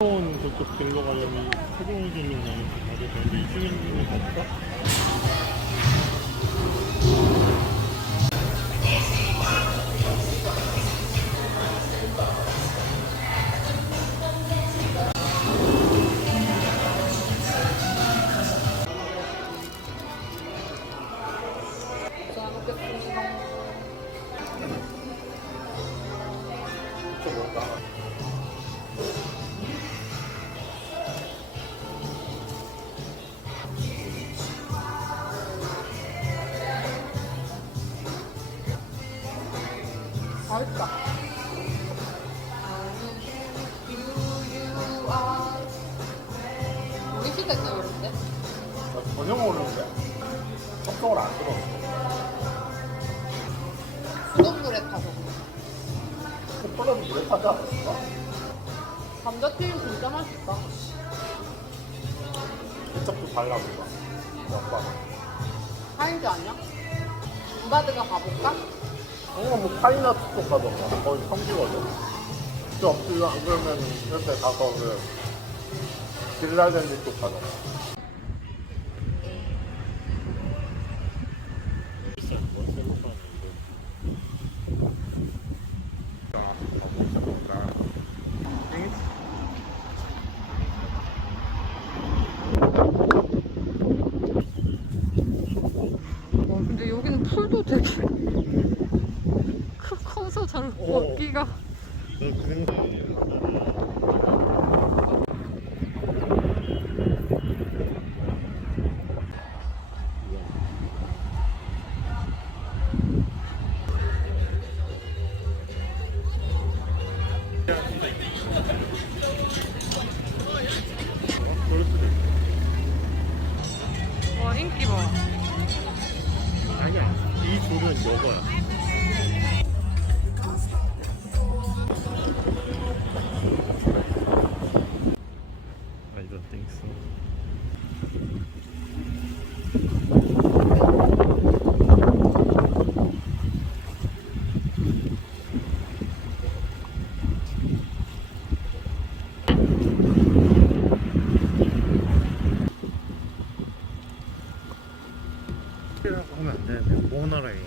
그쪽 길로 가려면 세종이 길로 가면 가게 되는데 이중에 갈까? 잘 먹겠습니다. 저 뭘까? 맛있다. 우리 시대 때 오는데? 나 전혀 모르는데? 섭섭을 안 들었어. 수돗물에 타서. 콜라도 물에 타지 않았어? 감자튀김 진짜 맛있다. 케첩도 발라보자. 오빠. 하인즈 아니야? 우바드가 가볼까? 아니면 뭐 파이나트 쪽 가던가. 거기 성지거든. 그때 없지, 안 그러면 이렇게 가서 그 빌라덴지 쪽 가던가. 근데 여기는 풀도 되게 커서 잘 걷기가. 그 생각이야. 와, 인기 봐. 아니야, 이 줄은 이거야. I don't think so. 라고 하면 안 되는데 모나라이.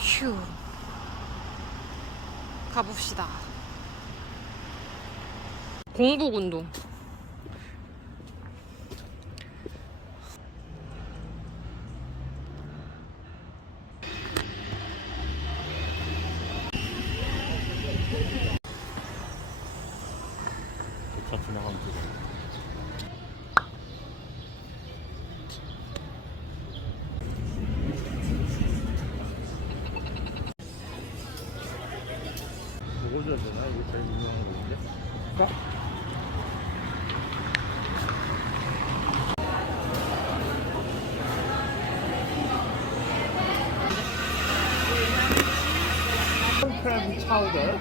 휴. 가봅시다. 공복 운동. 차 지나가면 되잖아. 먹어줘야 되나? 이게 제일 유명한 건데? 까? crab chowder.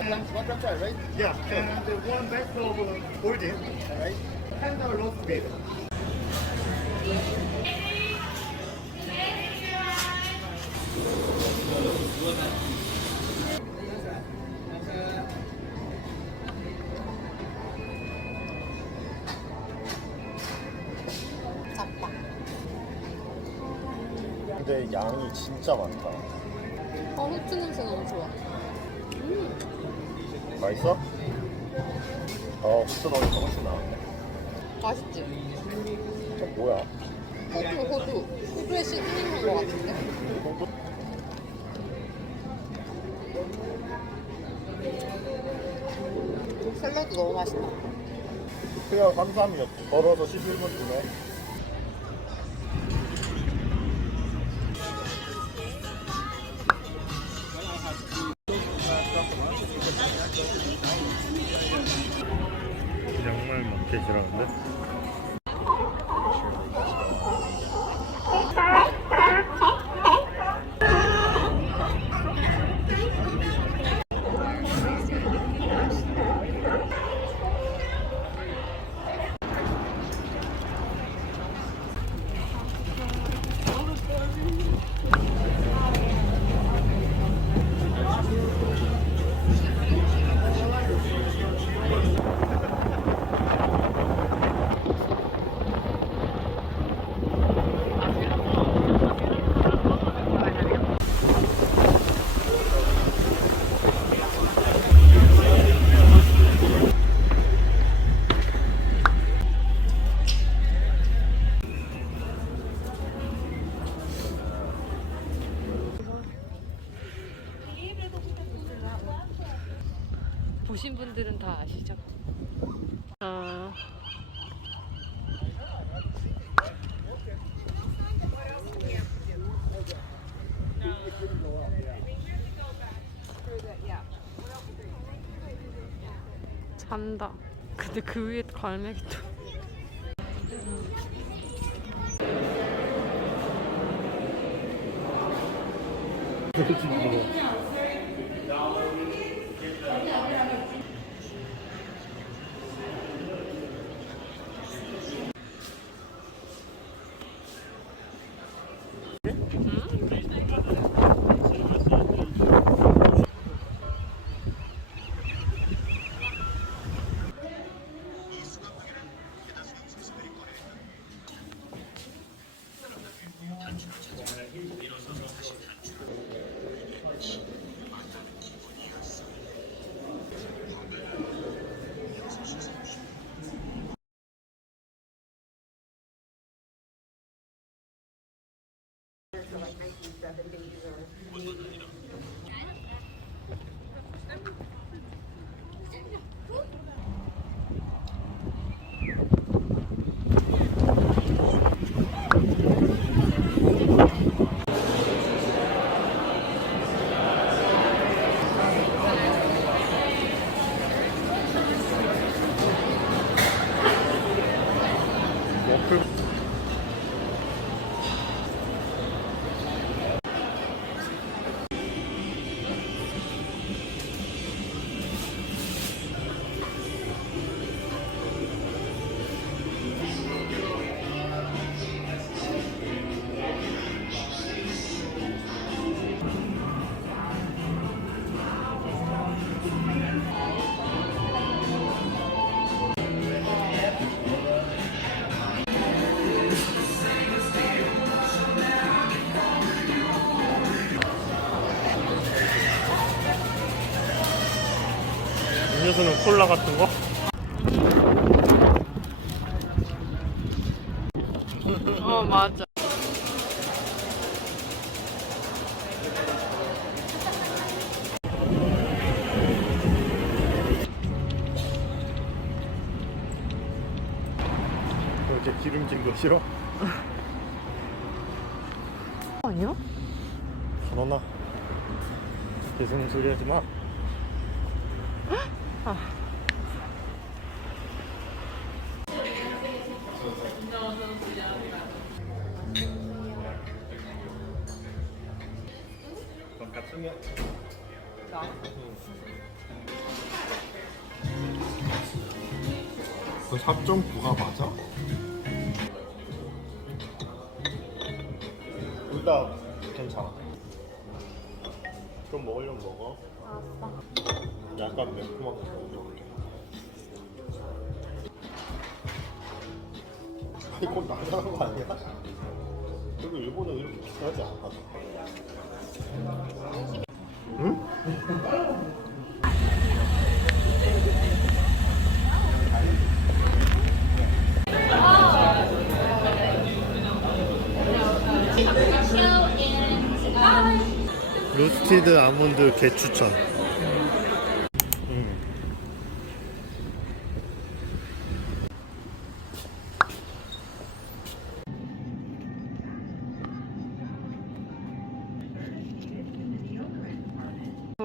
One crab chowder, right? Yeah. And one vegetable pudding, right? And a roast beef. 작다. 근데 양이 진짜 많다. 후추 냄새 너무 좋아. 맛있어? 후추 넣으니까 훨씬 나은데. 맛있지? 저 뭐야? 호두의 시즈닝인 것 같은데? 샐러드 너무 맛있다. 그냥 삼삼이었어. 걸어서 11분 주네. 양말 마켓이라는데? 보신 분들은 다 아시죠? 잔다. 근데 그 위에 갈매기 또. 음료수는 콜라 같은 거? 맞아. 이렇게 기름진 거 싫어? 아니야? 그러나 계속 소리 하지 마. 그 4.9가 맞아? 둘 다 괜찮아. 좀 먹으려면 먹어. 알았어. 약간 매콤한 거 먹을게. 아니 곧 나가는 거 아니야? 그리고 일본은 이렇게 비싸지 않아. 응? 로스티드 아몬드 개 추천.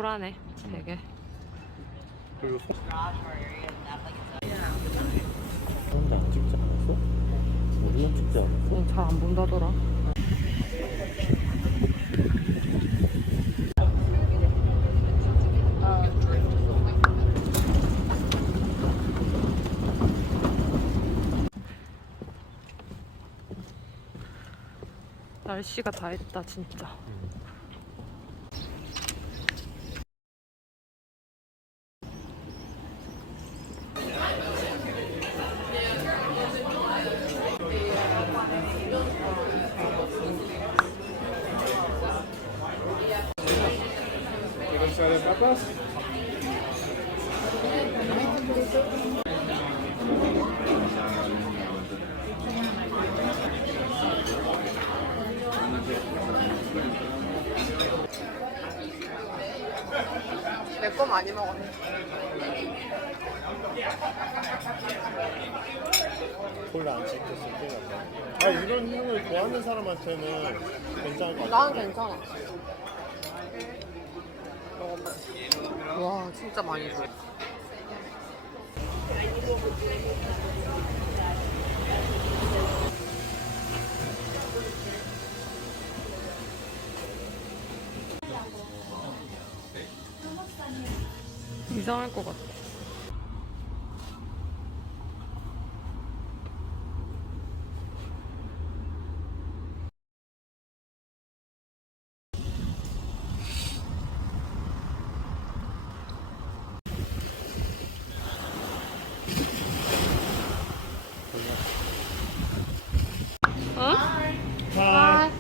쿨하네 되게. 그리고 혼자 안 찍지 않았어? 우리만 찍지 않았어? 잘 안 본다더라. 날씨가 다 했다 진짜. 내 거 많이 먹었네. 콜라 안 시켰을 때가. 아 이런 향을 좋아하는 사람한테는 괜찮을 것 같아. 난 괜찮아. 와 진짜 많이 줘. 이상할 것 같아. 응? 하이.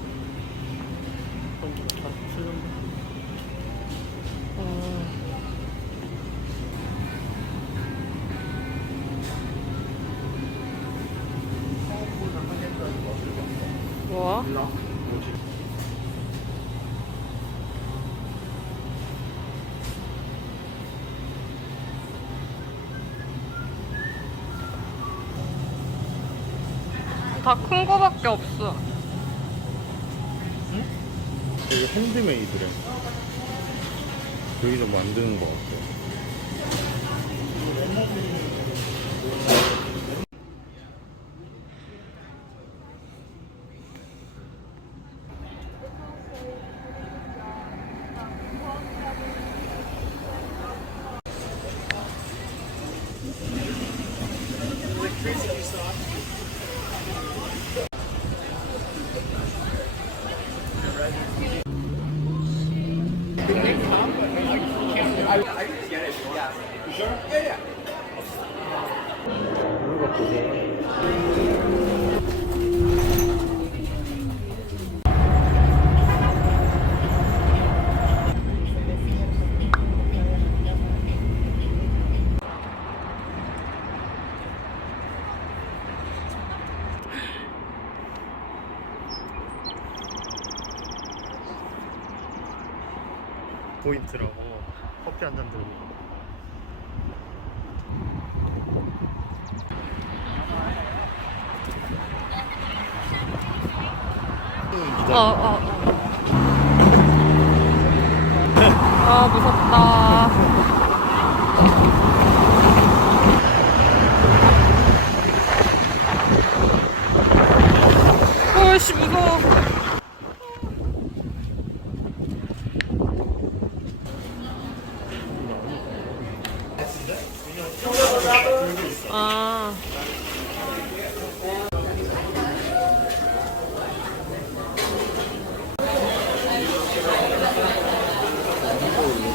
뭐? 다 큰 거밖에 없어. 되게 핸드메이드래. 여기서 만드는 거 같아. 이거 보고. 포인트라고 커피 한 잔 들고. 아 무섭다. 오씨 무서워. 아.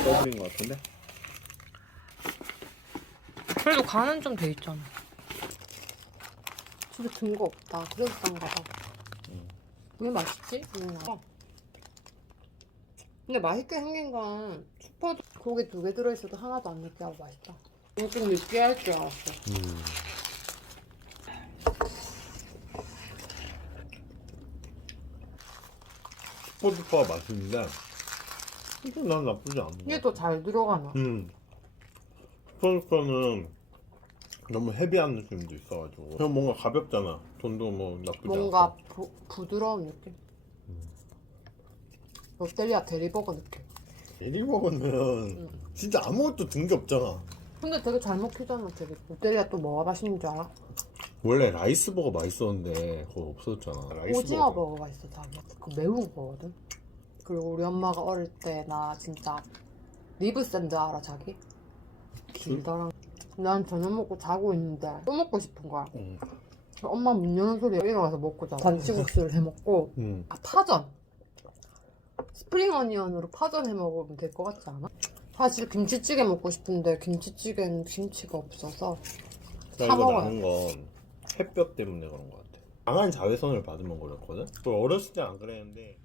떠버린 것 같은데? 그래도 간은 좀 돼 있잖아. 집에 든 거 없다. 그래서 싼가 봐. 왜 맛있지? 근데 맛있게 생긴 건 슈퍼도 고기 2개 들어있어도 하나도 안 느끼하고 맛있다. 이거 좀 느끼할 줄 알았어. 슈퍼두퍼가 맛있는데 이게 난 나쁘지 않은 것 이게 같아. 더 잘 들어가나? 슈퍼두퍼는 너무 헤비한 느낌도 있어가지고 그냥 뭔가 가볍잖아. 돈도 뭐 나쁘지 뭔가 않고. 부드러운 느낌? 롯데리아 대리버거 느낌. 대리 먹으면 진짜 아무것도 든 게 없잖아. 근데 되게 잘 먹히잖아. 되게. 롯데리아 또 뭐가 맛있는 줄 알아? 원래 라이스버거 맛있었는데 그거 없어졌잖아. 라이스버거. 오징어 버거가 있어, 자기. 그 매운 거거든. 그리고 우리 엄마가 어릴 때 나 진짜 리브 샌드 알아, 자기? 길더라. 난 저녁 먹고 자고 있는데 또 먹고 싶은 거야. 엄마 문 여는 소리에 일어나서 먹고 자. 잔치국수를 해 먹고 아, 파전. 스프링 어니언으로 파전 해 먹으면 될 것 같지 않아? 사실 김치찌개 먹고 싶은데 김치찌개는 김치가 없어서 사 이거 먹어요. 나는 건 햇볕 때문에 그런 것 같아. 강한 자외선을 받으면 그렇거든. 어렸을 때 안 그랬는데